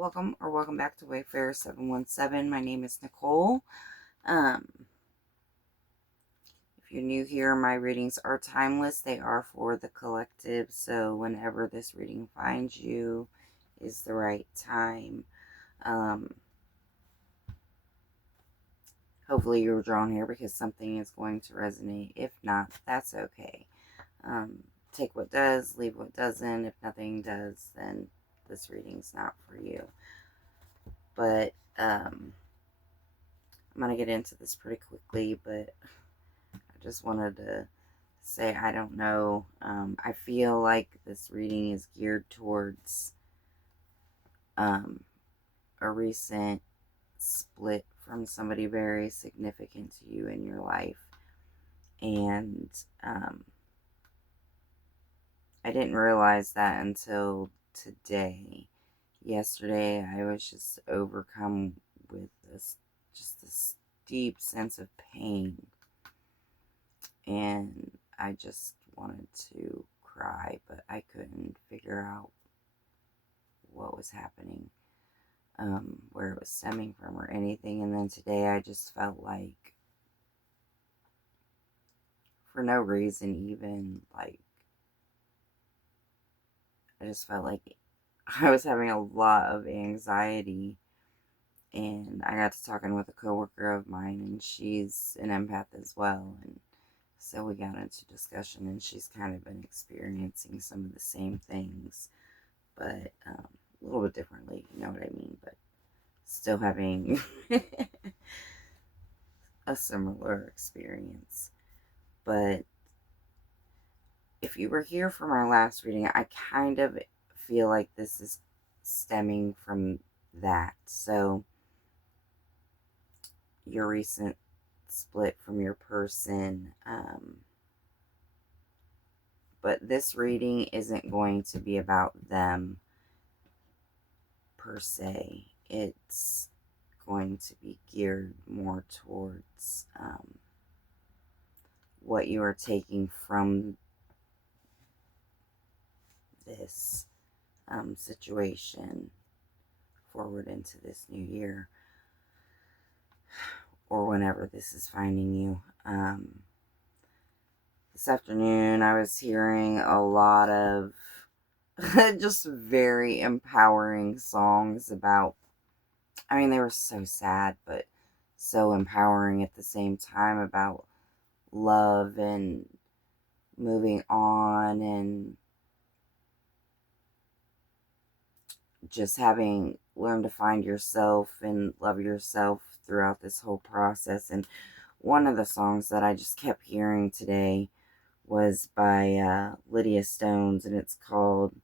welcome back to Wayfarer 717. My name is Nichole. Um, if you're new here, my readings are timeless. They are for the collective, so whenever this reading finds you is the right time. Um, Hopefully you're drawn here because something is going to resonate. If not, that's okay. Take what does, leave what doesn't. If nothing does, then this reading's not for you. But I'm going to get into this pretty quickly, but I just wanted to say I don't know. I feel like this reading is geared towards a recent split from somebody very significant to you in your life. And I didn't realize that until today. Yesterday, I was just overcome with this deep sense of pain. And I just wanted to cry, but I couldn't figure out what was happening, where it was stemming from or anything. And then today I just felt like, for no reason even, like, I just felt like I was having a lot of anxiety. And I got to talking with a coworker of mine, and she's an empath as well. And so we got into discussion, and she's kind of been experiencing some of the same things, but a little bit differently, you know what I mean? But still having a similar experience. But if you were here for my last reading, I kind of feel like this is stemming from that. So your recent split from your person, but this reading isn't going to be about them per se. It's going to be geared more towards what you are taking from this situation forward into this new year, or whenever this is finding you. This afternoon I was hearing a lot of just very empowering songs about, I mean, they were so sad, but so empowering at the same time, about love and moving on and just having learned to find yourself and love yourself throughout this whole process. And one of the songs that I just kept hearing today was by Lydia Stones, and it's called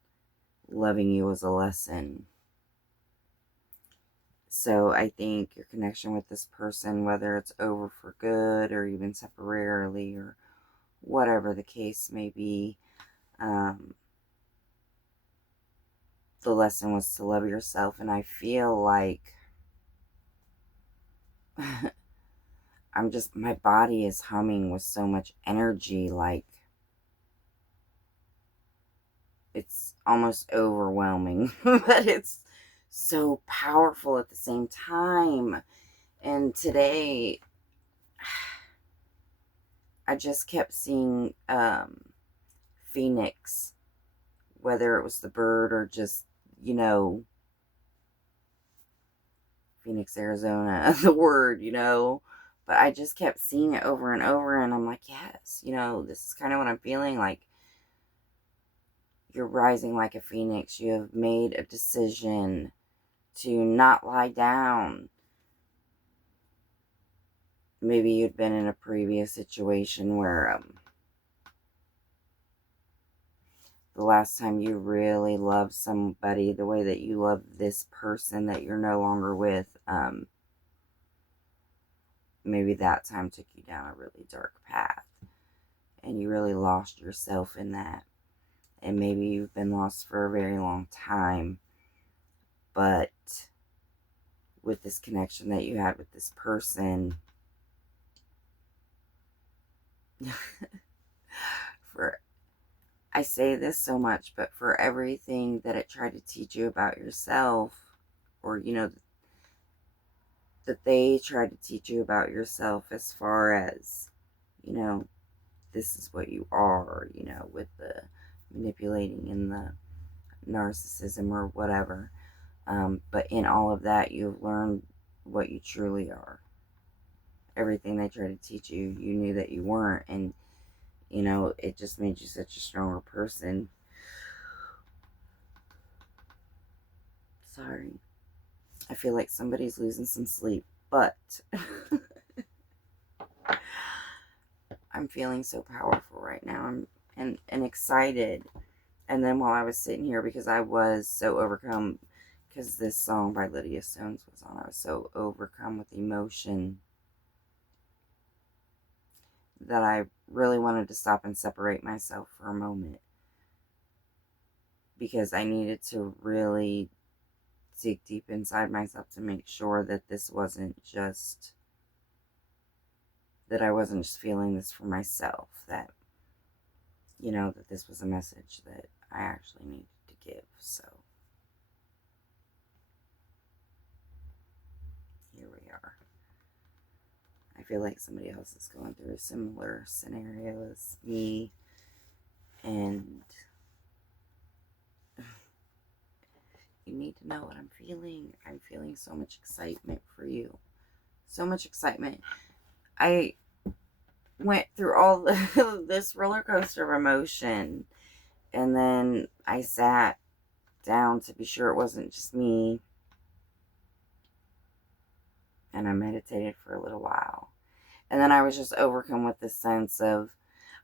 Loving You Was a Lesson. So I think your connection with this person, whether it's over for good or even temporarily or whatever the case may be, the lesson was to love yourself. And I feel like my body is humming with so much energy, like it's almost overwhelming, but it's so powerful at the same time. And today, I just kept seeing Phoenix, whether it was the bird or just, Phoenix, Arizona, the word, but I just kept seeing it over and over, and I'm like, yes, this is kind of what I'm feeling like. You're rising like a phoenix. You have made a decision to not lie down. Maybe you'd been in a previous situation where the last time you really loved somebody the way that you love this person that you're no longer with, maybe that time took you down a really dark path, and you really lost yourself in that. And maybe you've been lost for a very long time, but with this connection that you had with this person, I say this so much, but for everything that it tried to teach you about yourself, or, you know, that they try to teach you about yourself as far as, you know, this is what you are, you know, with the manipulating and the narcissism or whatever. But in all of that, you've learned what you truly are. Everything they tried to teach you, you knew that you weren't. And, you know, it just made you such a stronger person. Sorry. I feel like somebody's losing some sleep, but I'm feeling so powerful right now. I'm excited. And then while I was sitting here, because I was so overcome, because this song by Lydia Stones was on, I was so overcome with emotion that I really wanted to stop and separate myself for a moment, because I needed to really dig deep inside myself to make sure that this wasn't just, that I wasn't just feeling this for myself, that, you know, that this was a message that I actually needed to give. So here we are. I feel like somebody else is going through a similar scenario as me, and you need to know what I'm feeling. I'm feeling so much excitement for you. So much excitement. I went through all this roller coaster of emotion, and then I sat down to be sure it wasn't just me, and I meditated for a little while. And then I was just overcome with this sense of,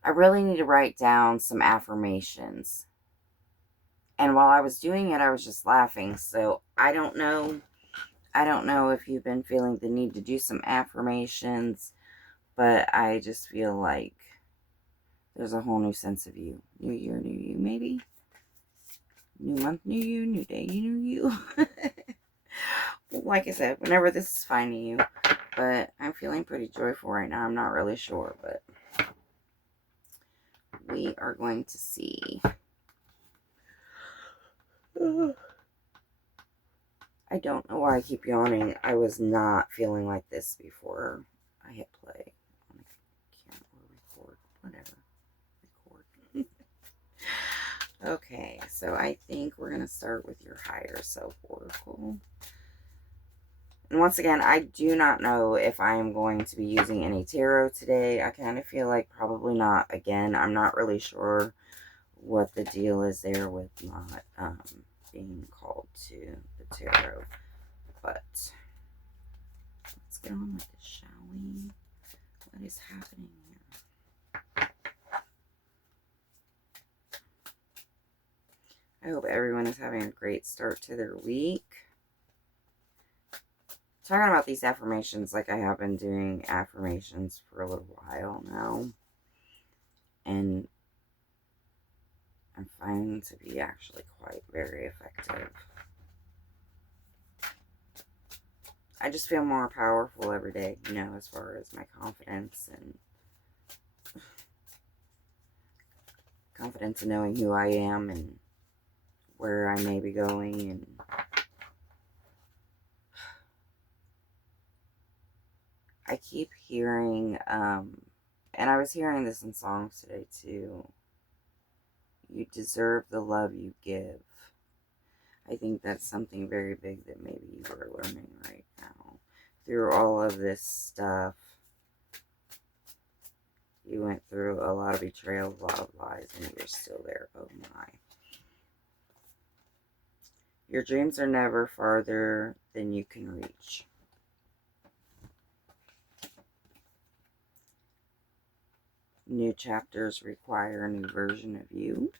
I really need to write down some affirmations. And while I was doing it, I was just laughing. So I don't know if you've been feeling the need to do some affirmations, but I just feel like there's a whole new sense of you. New year, new you, maybe? New month, new you. New day, new you. Like I said, whenever this is finding you. But I'm feeling pretty joyful right now. I'm not really sure, but we are going to see. I don't know why I keep yawning. I was not feeling like this before I hit play on a camera or record. Whatever. Record. Okay, so I think we're going to start with your higher self oracle. And once again, I do not know if I am going to be using any tarot today. I kind of feel like probably not. Again, I'm not really sure what the deal is there with not being called to the tarot. But let's get on with this, shall we? What is happening here? I hope everyone is having a great start to their week. Talking about these affirmations, like I have been doing affirmations for a little while now. And I'm finding to be actually quite very effective. I just feel more powerful every day, you know, as far as my confidence and confidence in knowing who I am and where I may be going. And I keep hearing, and I was hearing this in songs today too, you deserve the love you give. I think that's something very big that maybe you are learning right now. Through all of this stuff, you went through a lot of betrayal, a lot of lies, and you're still there. Oh my. Your dreams are never farther than you can reach. New chapters require a new version of you.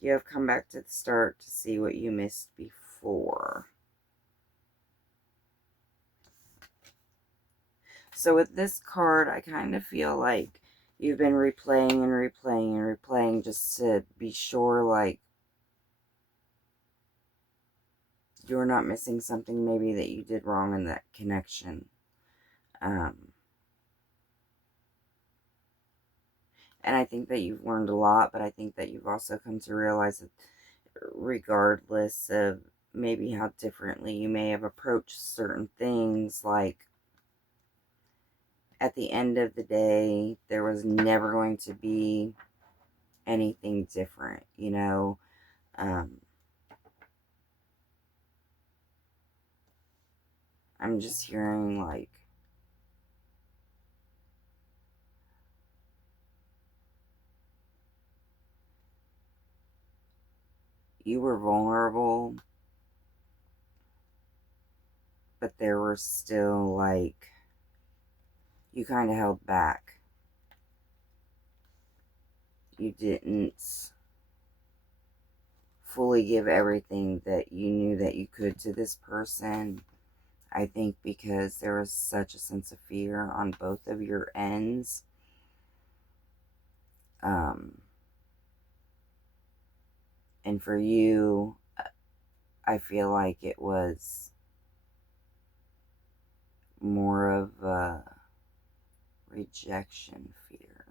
You have come back to the start to see what you missed before. So with this card, I kind of feel like you've been replaying and replaying and replaying just to be sure, like, you're not missing something maybe that you did wrong in that connection. And I think that you've learned a lot, but I think that you've also come to realize that regardless of maybe how differently you may have approached certain things, like at the end of the day, there was never going to be anything different, you know. I'm just hearing like you were vulnerable, but there were still like you kind of held back. You didn't fully give everything that you knew that you could to this person. I think because there was such a sense of fear on both of your ends. And for you, I feel like it was more of a rejection fear.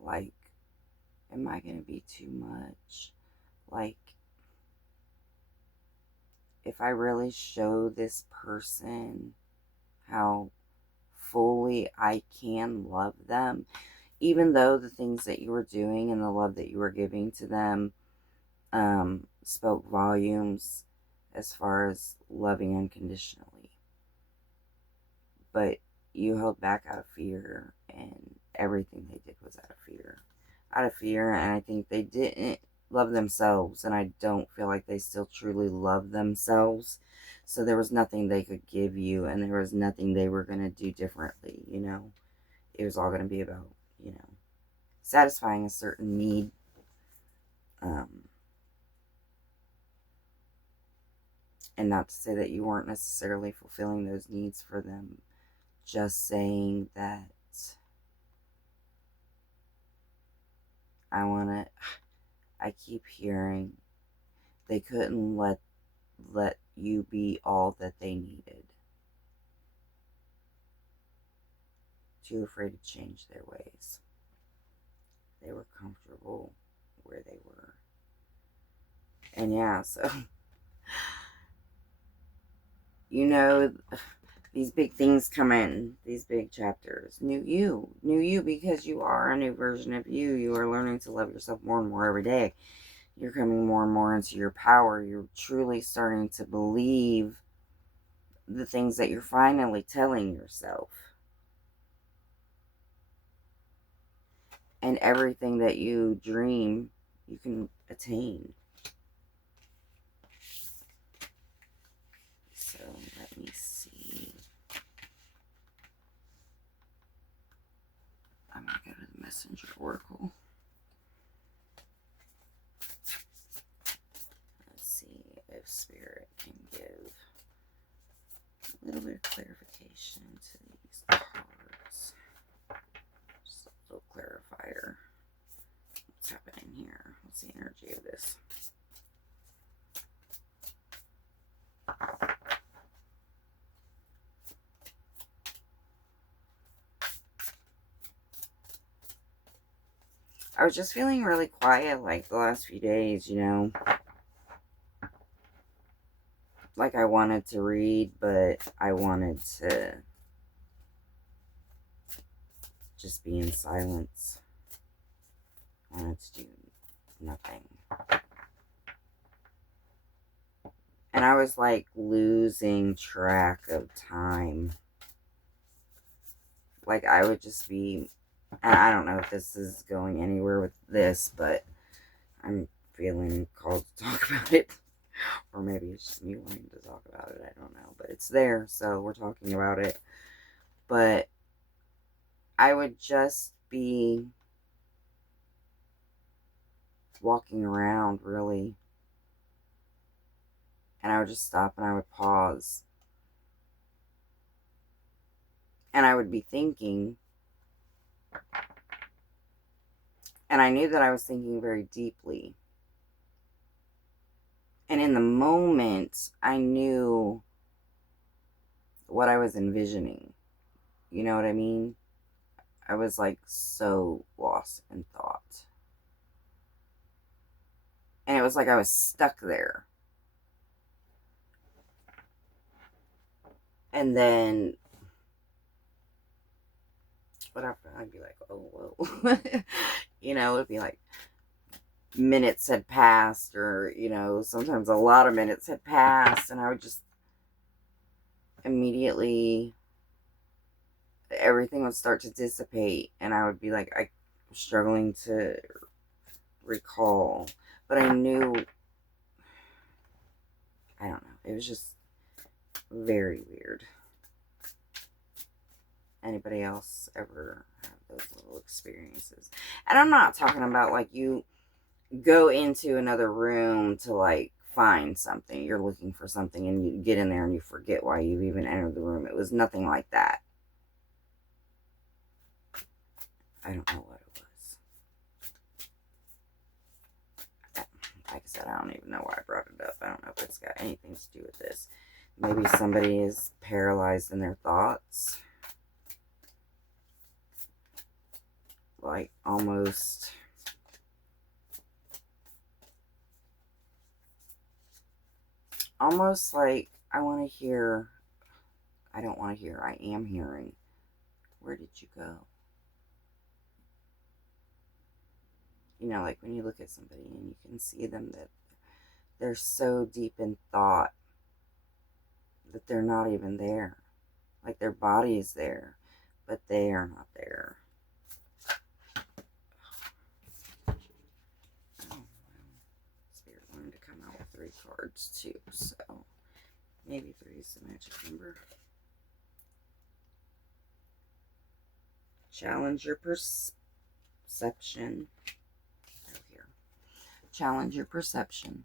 Like, am I going to be too much? Like, if I really show this person how fully I can love them, even though the things that you were doing and the love that you were giving to them spoke volumes as far as loving unconditionally. But you held back out of fear, and everything they did was out of fear. Out of fear, and I think they didn't love themselves, and I don't feel like they still truly love themselves. So there was nothing they could give you, and there was nothing they were going to do differently, you know. It was all going to be about, you know, satisfying a certain need. And not to say that you weren't necessarily fulfilling those needs for them, just saying that I keep hearing they couldn't let you be all that they needed. Too afraid to change their ways. They were comfortable where they were. And yeah, so you know, these big things come in, these big chapters. New you because you are a new version of you. You are learning to love yourself more and more every day. You're coming more and more into your power. You're truly starting to believe the things that you're finally telling yourself. And everything that you dream, you can attain. So let me see. I'm going to go to the Messenger Oracle. Let's see if Spirit can give a little bit of clarification to these cards. Just a little clarifier. What's happening here? What's the energy of this? I was just feeling really quiet like the last few days, you know. Like I wanted to read, but I wanted to just be in silence. I wanted to do nothing. And I was like losing track of time. Like I would just be, and I don't know if this is going anywhere with this, but I'm feeling called to talk about it. Or maybe it's just me wanting to talk about it. I don't know. But it's there, so we're talking about it. But I would just be walking around, really. And I would just stop and I would pause. And I would be thinking. And I knew that I was thinking very deeply. And in the moment, I knew what I was envisioning. You know what I mean? I was like so lost in thought. And it was like I was stuck there. And then I'd be like, oh, whoa. You know, it'd be like minutes had passed, or, you know, sometimes a lot of minutes had passed, and I would just immediately, everything would start to dissipate, and I would be like, I'm struggling to recall. But I knew, I don't know, it was just very weird. Anybody else ever have those little experiences? And I'm not talking about like you go into another room to like find something. You're looking for something and you get in there and you forget why you even entered the room. It was nothing like that. I don't know what it was. Like I said, I don't even know why I brought it up. I don't know if it's got anything to do with this. Maybe somebody is paralyzed in their thoughts. Like almost like I want to hear, I don't want to hear, I am hearing. Where did you go? You know, like when you look at somebody and you can see them that they're so deep in thought that they're not even there. Like their body is there, but they are not there. Spirit wanted to come out with 3 cards too, so maybe 3 is the magic number. Challenge your perception. Oh, here. Challenge your perception.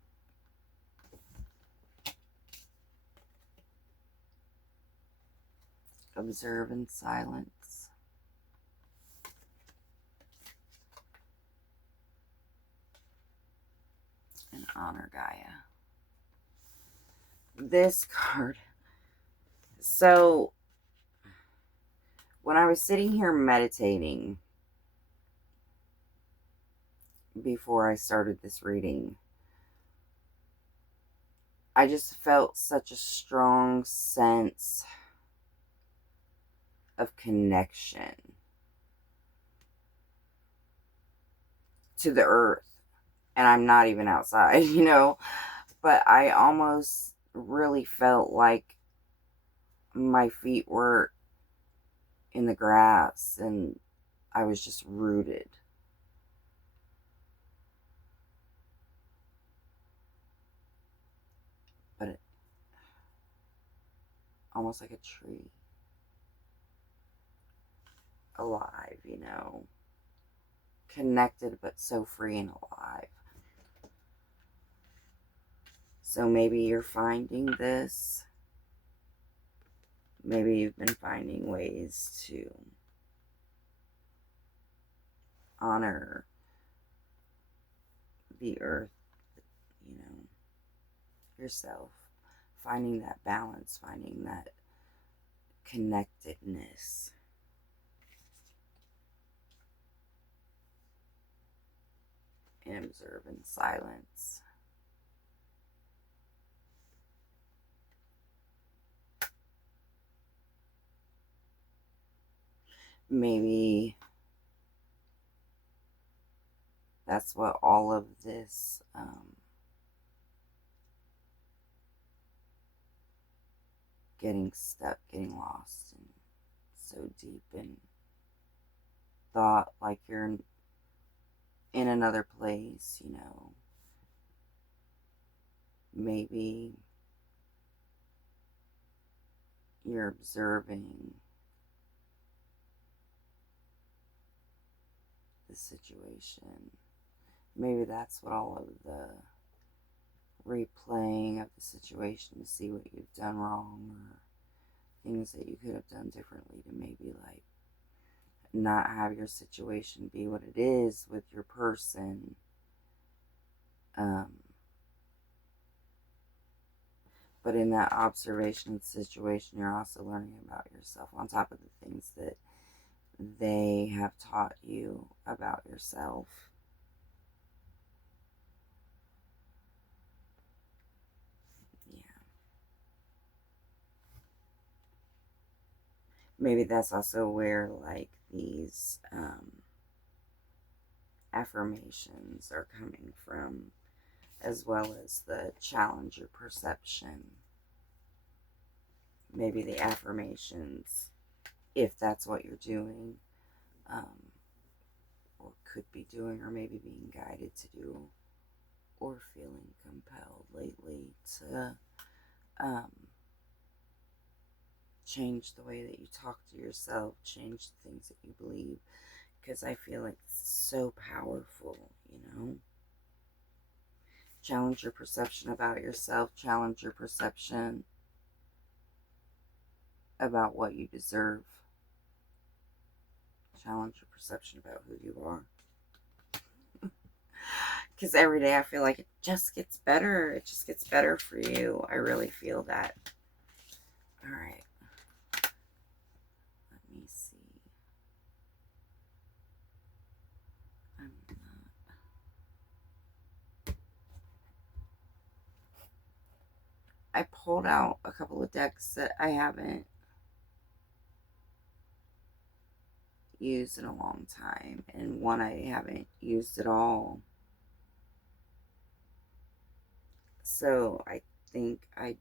Observe in silence. And honor Gaia. This card. So, when I was sitting here meditating before I started this reading, I just felt such a strong sense of connection to the earth. And I'm not even outside, you know, but I almost really felt like my feet were in the grass and I was just rooted. But it, almost like a tree. Alive, you know. Connected but so free and alive. So maybe you're finding this. Maybe you've been finding ways to honor the earth, you know, yourself. Finding that balance, finding that connectedness. And observe in silence. Maybe that's what all of this getting stuck, getting lost, and so deep in thought, like you're in another place, you know. Maybe you're observing the situation. Maybe that's what all of the replaying of the situation to see what you've done wrong or things that you could have done differently to maybe like not have your situation be what it is with your person. But in that observation situation, you're also learning about yourself on top of the things that they have taught you about yourself. maybe that's also where like these affirmations are coming from, as well as the challenge your perception. Maybe the affirmations, if that's what you're doing, or could be doing, or maybe being guided to do, or feeling compelled lately to change the way that you talk to yourself, change the things that you believe, because I feel like it's so powerful, you know? Challenge your perception about yourself, challenge your perception about what you deserve, challenge your perception about who you are. Because every day I feel like it just gets better. It just gets better for you. I really feel that. All right. Let me see. I'm not. I pulled out a couple of decks that I haven't used in a long time, and one I haven't used at all. So I think I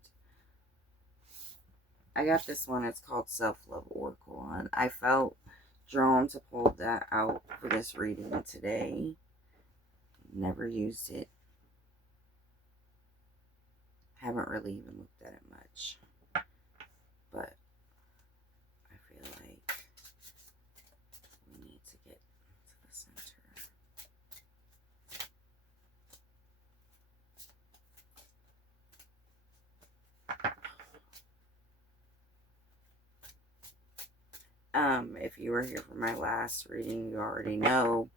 got this one. It's called Self-Love Oracle, and I felt drawn to pull that out for this reading today. Never used it. Haven't really even looked at it much, but I feel like we need to get to the center. If you were here for my last reading, you already know.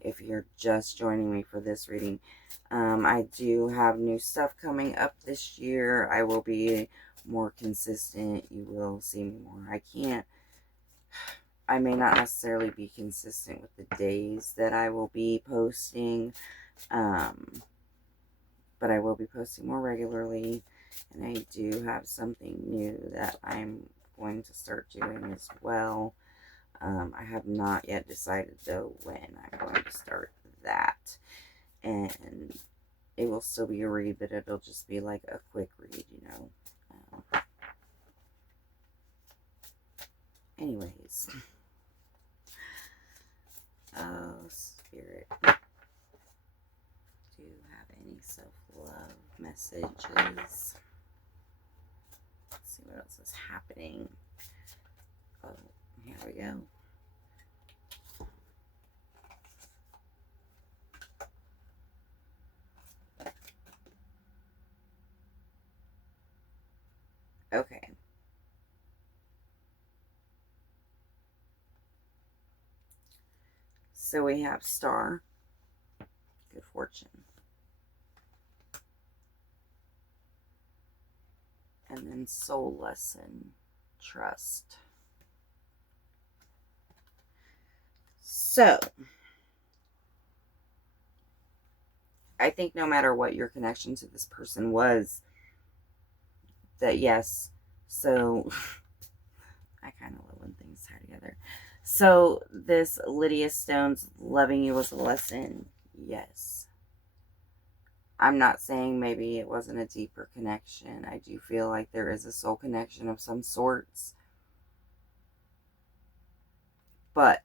If you're just joining me for this reading, I do have new stuff coming up this year. I will be more consistent. You will see me more. I may not necessarily be consistent with the days that I will be posting, but I will be posting more regularly, and I do have something new that I'm going to start doing as well. I have not yet decided, though, when I'm going to start that, and it will still be a read, but it'll just be like a quick read, you know. Anyways. Oh, Spirit. Do you have any self-love messages? Let's see what else is happening. Oh, here we go. Okay. So we have Star, good fortune. And then Soul Lesson, trust. So, I think no matter what your connection to this person was, that yes, so I kind of love when things tie together. So this Lydia Stone's loving you was a lesson. Yes. I'm not saying maybe it wasn't a deeper connection. I do feel like there is a soul connection of some sorts. But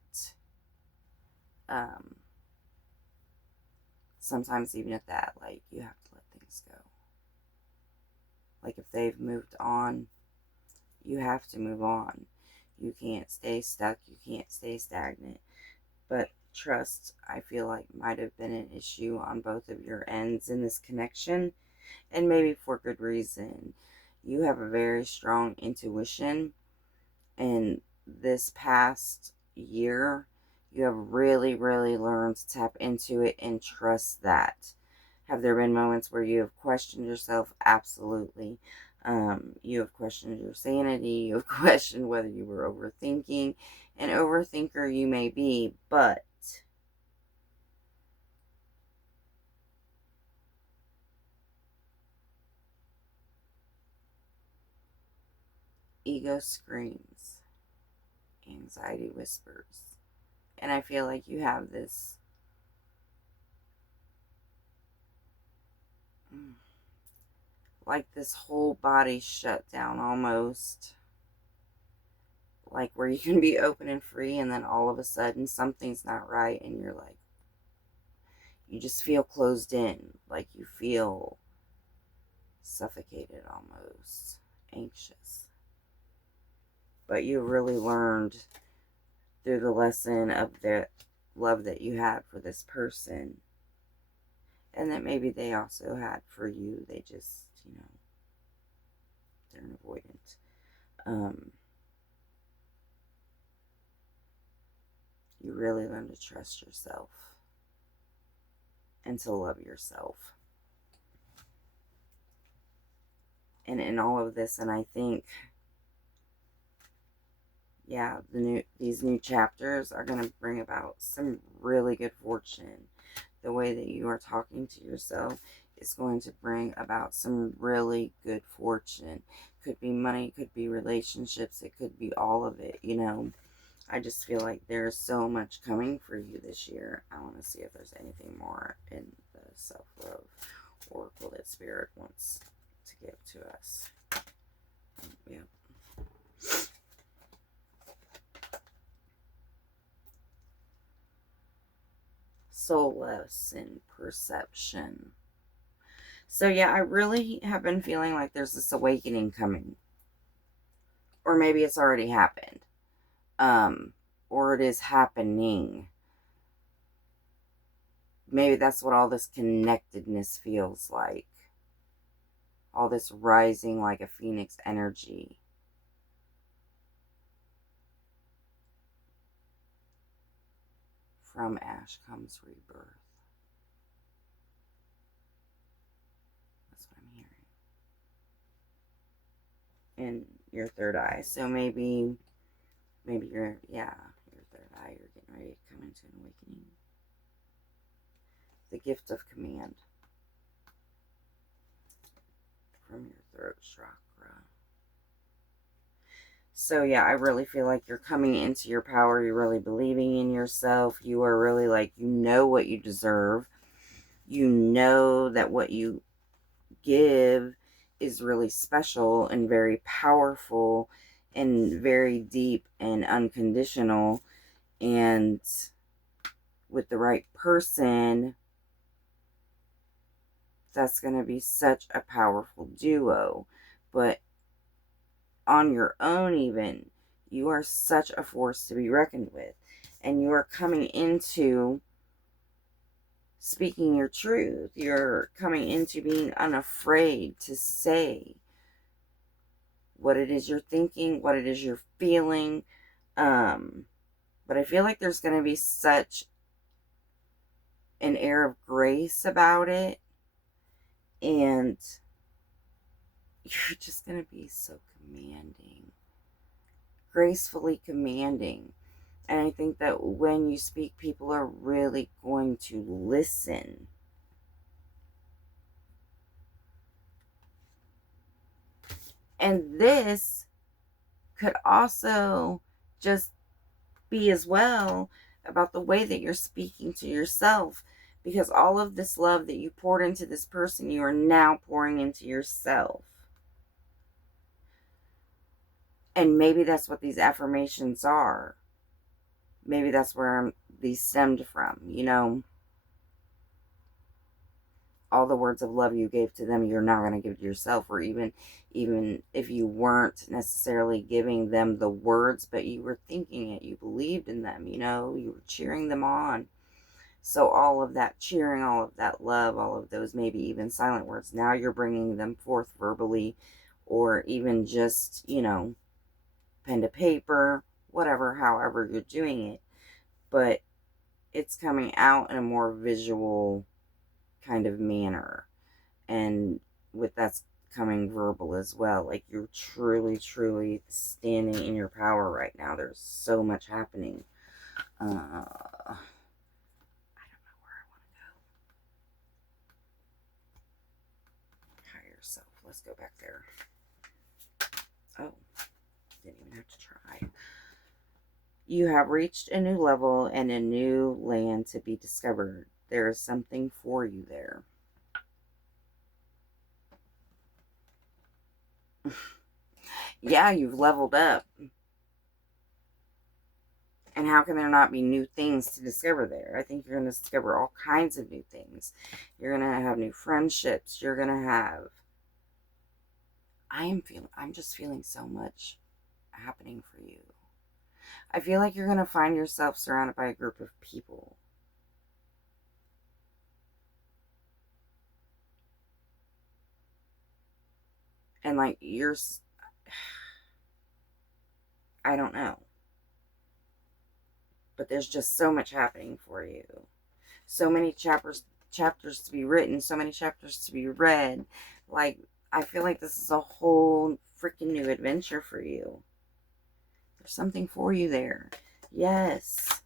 sometimes even at that, like, you have to let things go. Like, if they've moved on, you have to move on. You can't stay stuck. You can't stay stagnant. But trust, I feel like, might have been an issue on both of your ends in this connection, and maybe for good reason. You have a very strong intuition, and this past year, you have really, really learned to tap into it and trust that. Have there been moments where you have questioned yourself? Absolutely. You have questioned your sanity. You have questioned whether you were overthinking. An overthinker you may be, but ego screams. Anxiety whispers. And I feel like you have this like this whole body shut down almost. Like where you can be open and free, and then all of a sudden something's not right, and you're like, you just feel closed in. Like you feel suffocated almost, anxious. But you really learned through the lesson of the love that you had for this person, and that maybe they also had for you. They just, they're an avoidant. You really learn to trust yourself and to love yourself. And in all of this, and I think, yeah, these new chapters are going to bring about some really good fortune. The way that you are talking to yourself is going to bring about some really good fortune. Could be money, could be relationships, it could be all of it, I just feel like there's so much coming for you this year. I want to see if there's anything more in the self-love oracle that Spirit wants to give to us. Yep. Soulless in perception. So yeah, I really have been feeling like there's this awakening coming. Or maybe it's already happened. Or it is happening. Maybe that's what all this connectedness feels like. All this rising like a phoenix energy. From ash comes rebirth. That's what I'm hearing. In your third eye. So maybe your third eye, you're getting ready to come into an awakening. The gift of command. From your throat chakra. So yeah, I really feel like you're coming into your power. You're really believing in yourself. You are really like, you know what you deserve. You know that what you give is really special and very powerful and very deep and unconditional. And with the right person, that's going to be such a powerful duo. But on your own even, you are such a force to be reckoned with. And you are coming into speaking your truth. You're coming into being unafraid to say what it is you're thinking, what it is you're feeling. But I feel like there's going to be such an air of grace about it. And you're just going to be so commanding. Gracefully commanding. And I think that when you speak, people are really going to listen. And this could also just be as well about the way that you're speaking to yourself. Because all of this love that you poured into this person, you are now pouring into yourself. And maybe that's what these affirmations are. Maybe that's where these stemmed from, all the words of love you gave to them, you're not going to give to yourself. Or even if you weren't necessarily giving them the words, but you were thinking it, you believed in them, you were cheering them on. So all of that cheering, all of that love, all of those maybe even silent words, now you're bringing them forth verbally, or even just, pen to paper, whatever, however you're doing it. But it's coming out in a more visual kind of manner. And with that's coming verbal as well. Like you're truly, truly standing in your power right now. There's so much happening. I don't know where I want to go. Higher self. Let's go back there. Oh, didn't even have to try. You have reached a new level and a new land to be discovered. There is something for you there. Yeah, you've leveled up. And how can there not be new things to discover there? I think you're going to discover all kinds of new things. You're going to have new friendships. You're going to have... I'm just feeling so much happening for you. I feel like you're going to find yourself surrounded by a group of people. And like, I don't know. But there's just so much happening for you. So many chapters to be written, so many chapters to be read. Like, I feel like this is a whole freaking new adventure for you. There's something for you there. Yes.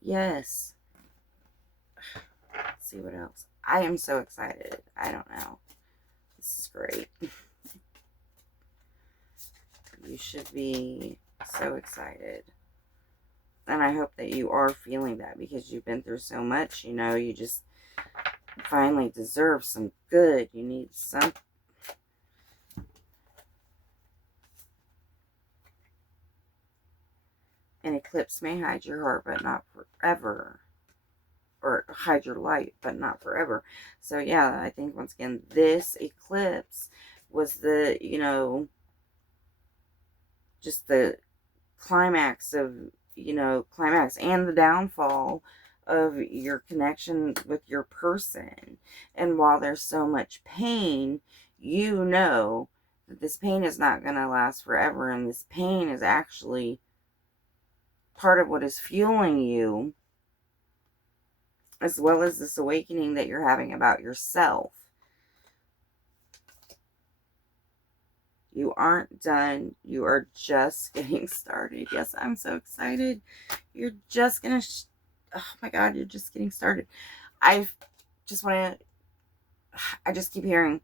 Yes. Let's see what else. I am so excited. I don't know. This is great. You should be so excited. And I hope that you are feeling that, because you've been through so much. You know, you just finally deserve some good. You need some... An eclipse may hide your heart, but not forever. Or hide your light, but not forever. So yeah, I think once again, this eclipse was the, you know, just the climax of, you know, climax and the downfall of your connection with your person. And while there's so much pain, you know that this pain is not going to last forever. And this pain is actually part of what is fueling you, as well as this awakening that you're having about yourself. You aren't done. You are just getting started. Yes, I'm so excited. You're just going to... oh my God, you're just getting started. I just want to... I just keep hearing...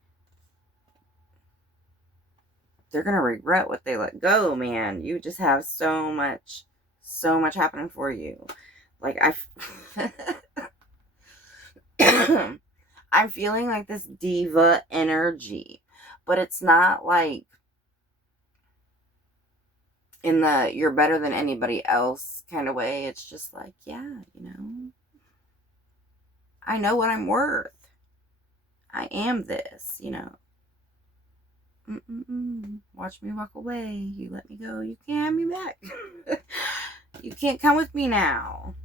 they're going to regret what they let go, man. You just have so much happening for you. Like, I'm feeling like this diva energy. But it's not like in the you're better than anybody else kind of way. It's just like, yeah, you know, I know what I'm worth. I am this, you know. Watch me walk away. You let me go. You can't have me back. You can't come with me now.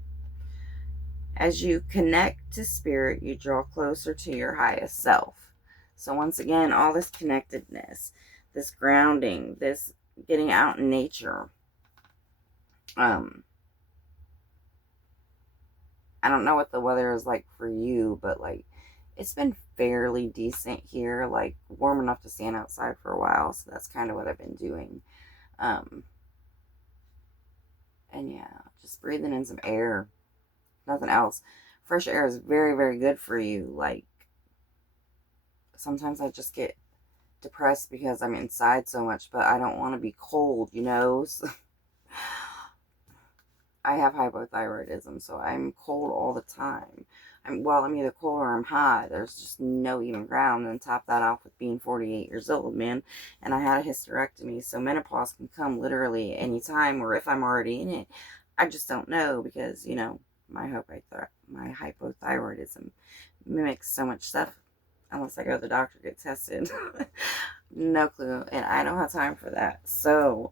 As you connect to spirit, you draw closer to your highest self. So once again, all this connectedness, this grounding, this getting out in nature. I don't know what the weather is like for you, but like, it's been fairly decent here, like warm enough to stand outside for a while. So that's kind of what I've been doing. And yeah, just breathing in some air, nothing else. Fresh air is very, very good for you. Like, sometimes I just get depressed because I'm inside so much, but I don't want to be cold, you know. So I have hypothyroidism, so I'm cold all the time. I'm either cold or I'm hot. There's just no even ground. And top that off with being 48 years old, man. And I had a hysterectomy, so menopause can come literally anytime, or if I'm already in it. I just don't know, because, you know, my hypothyroidism mimics so much stuff. Unless I go to the doctor, get tested. No clue. And I don't have time for that. So,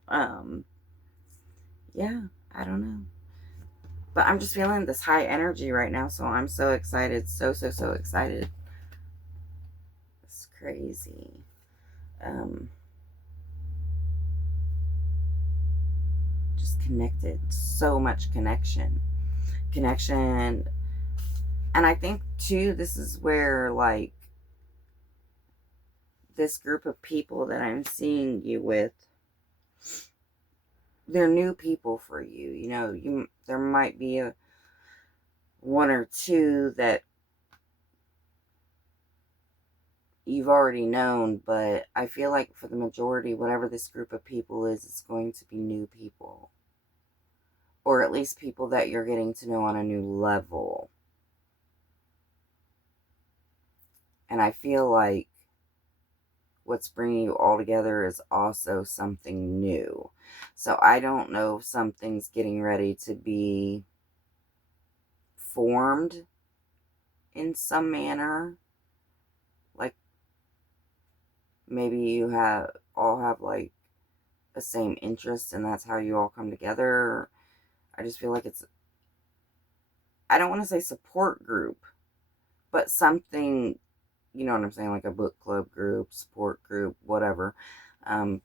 yeah, I don't know. But I'm just feeling this high energy right now, so I'm so excited. So excited. It's crazy. Just connected. So much connection. And I think, too, this is where, like, this group of people that I'm seeing you with, they're new people for you. You know, there might be one or two that you've already known, but I feel like for the majority, whatever this group of people is, it's going to be new people. or at least people that you're getting to know on a new level. And I feel like what's bringing you all together is also something new. So I don't know if something's getting ready to be formed in some manner. Like maybe you all have like the same interest and that's how you all come together. I just feel like it's, I don't want to say support group, but something, you know what I'm saying, like a book club group, support group, whatever. I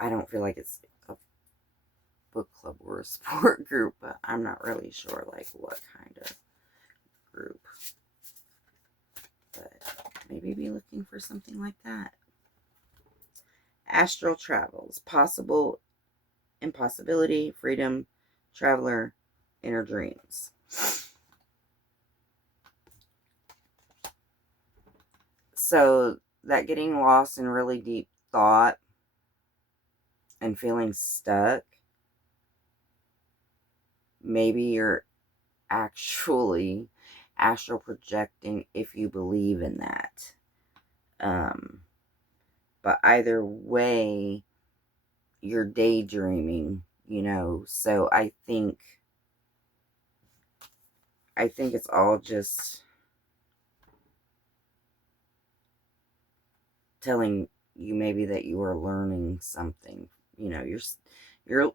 don't feel like it's a book club or a support group, but I'm not really sure like what kind of group. But maybe be looking for something like that. Astral travels, possible, impossibility, freedom, traveler, inner dreams. So that getting lost in really deep thought and feeling stuck, maybe you're actually astral projecting if you believe in that. But either way, you're daydreaming, you know. So I think it's all just telling you maybe that you are learning something. You know,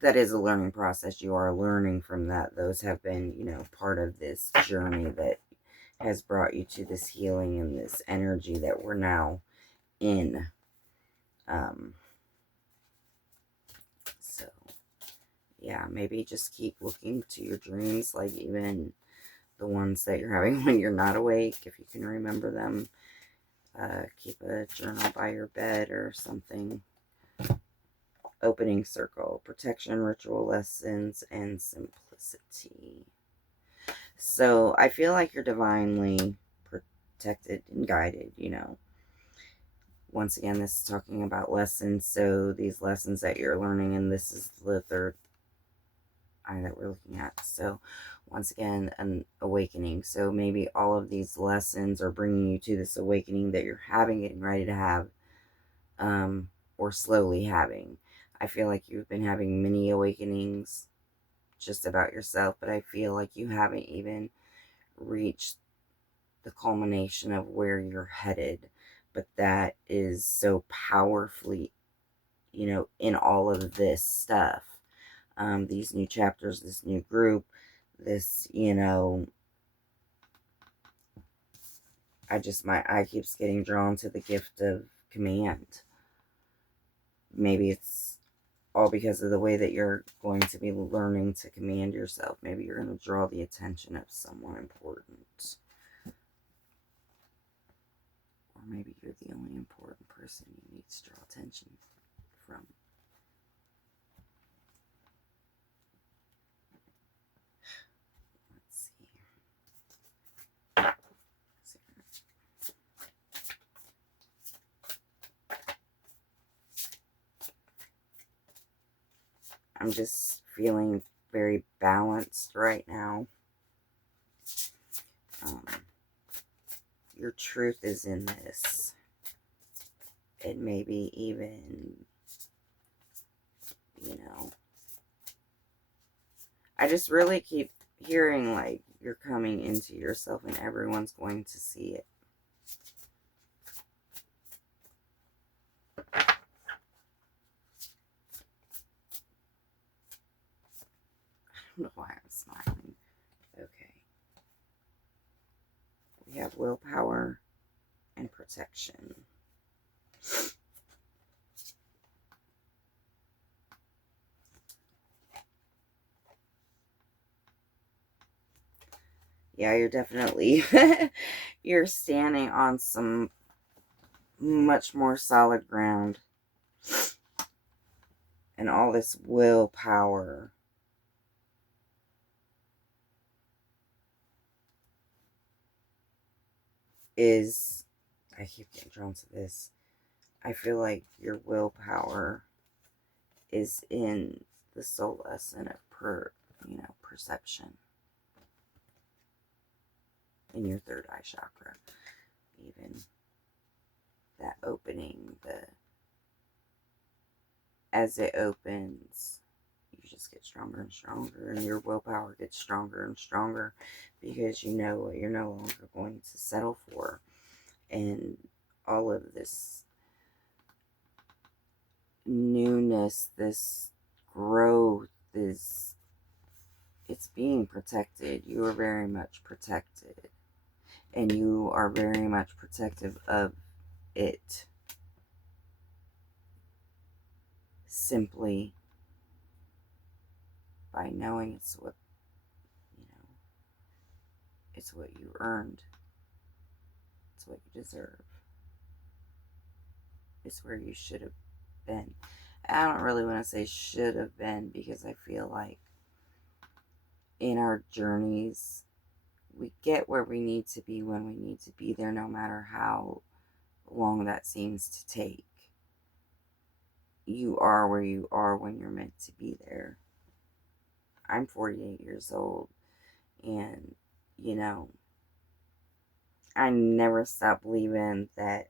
that is a learning process. You are learning from that. Those have been, you know, part of this journey that has brought you to this healing and this energy that we're now in. So yeah, maybe just keep looking to your dreams, like even the ones that you're having when you're not awake, if you can remember them. Keep a journal by your bed or something. Opening circle, protection, ritual lessons, and simplicity. So I feel like you're divinely protected and guided, you know. Once again, this is talking about lessons. So these lessons that you're learning, and this is the third eye that we're looking at. So once again, an awakening. So maybe all of these lessons are bringing you to this awakening that you're having, getting ready to have, or slowly having. I feel like you've been having many awakenings just about yourself, but I feel like you haven't even reached the culmination of where you're headed. But that is so powerfully, you know, in all of this stuff. These new chapters, this new group, this, you know, my eye keeps getting drawn to the gift of command. Maybe it's all because of the way that you're going to be learning to command yourself. Maybe you're going to draw the attention of someone important. Or maybe you're the only important person you need to draw attention from. Let's see. I'm just feeling very balanced right now. Your truth is in this. And maybe even, you know, I just really keep hearing like you're coming into yourself and everyone's going to see it. I don't know why I'm smiling. Okay. We have willpower and protection. Yeah, you're definitely, you're standing on some much more solid ground. And all this willpower is, I keep getting drawn to this. I feel like your willpower is in the soul lesson of you know, perception in your third eye chakra. Even that opening, as it opens, you just get stronger and stronger, and your willpower gets stronger and stronger, because you know what you're no longer going to settle for. And all of this newness, this growth, it's being protected. You are very much protected, and you are very much protective of it, simply by knowing it's what, you know, it's what you earned. It's what you deserve. It's where you should have been. I don't really want to say should have been, because I feel like in our journeys, we get where we need to be when we need to be there, no matter how long that seems to take. You are where you are when you're meant to be there. I'm 48 years old, and, you know, I never stopped believing that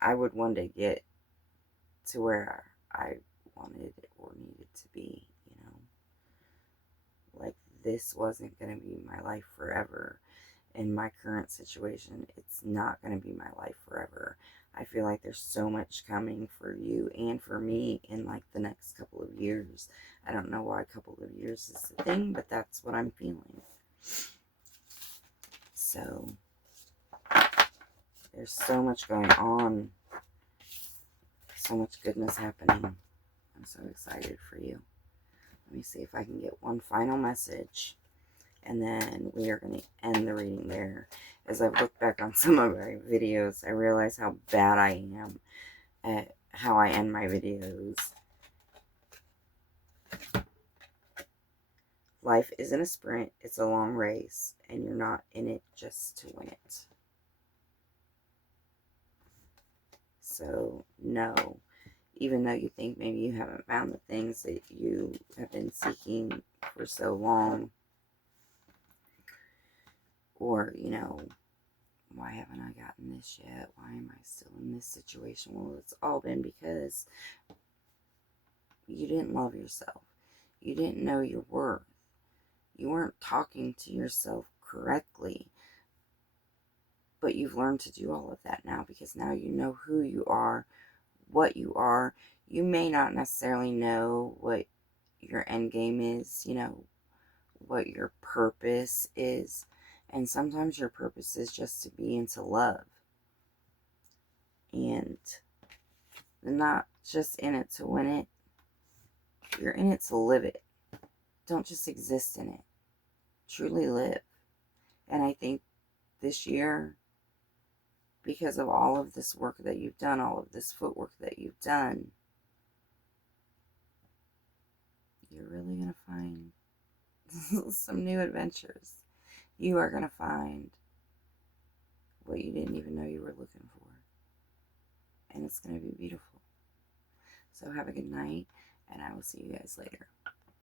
I would one day get to where I wanted or needed to be, you know. Like, this wasn't going to be my life forever. In my current situation, it's not going to be my life forever. I feel like there's so much coming for you and for me in like the next couple of years. I don't know why a couple of years is the thing, but that's what I'm feeling. So there's so much going on, so much goodness happening. I'm so excited for you. Let me see if I can get one final message, and then we are going to end the reading there. As I've looked back on some of my videos, I realize how bad I am at how I end my videos. Life isn't a sprint, it's a long race, and you're not in it just to win it. So, no. Even though you think maybe you haven't found the things that you have been seeking for so long, or, you know, why haven't I gotten this yet? Why am I still in this situation? Well, it's all been because you didn't love yourself. You didn't know your worth. You weren't talking to yourself correctly. But you've learned to do all of that now, because now you know who you are, what you are. You may not necessarily know what your end game is, you know, what your purpose is. And sometimes your purpose is just to be and to love. And not just in it to win it. You're in it to live it. Don't just exist in it. Truly live. And I think this year, because of all of this work that you've done, all of this footwork that you've done, you're really going to find some new adventures. You are going to find what you didn't even know you were looking for. And it's going to be beautiful. So have a good night, and I will see you guys later.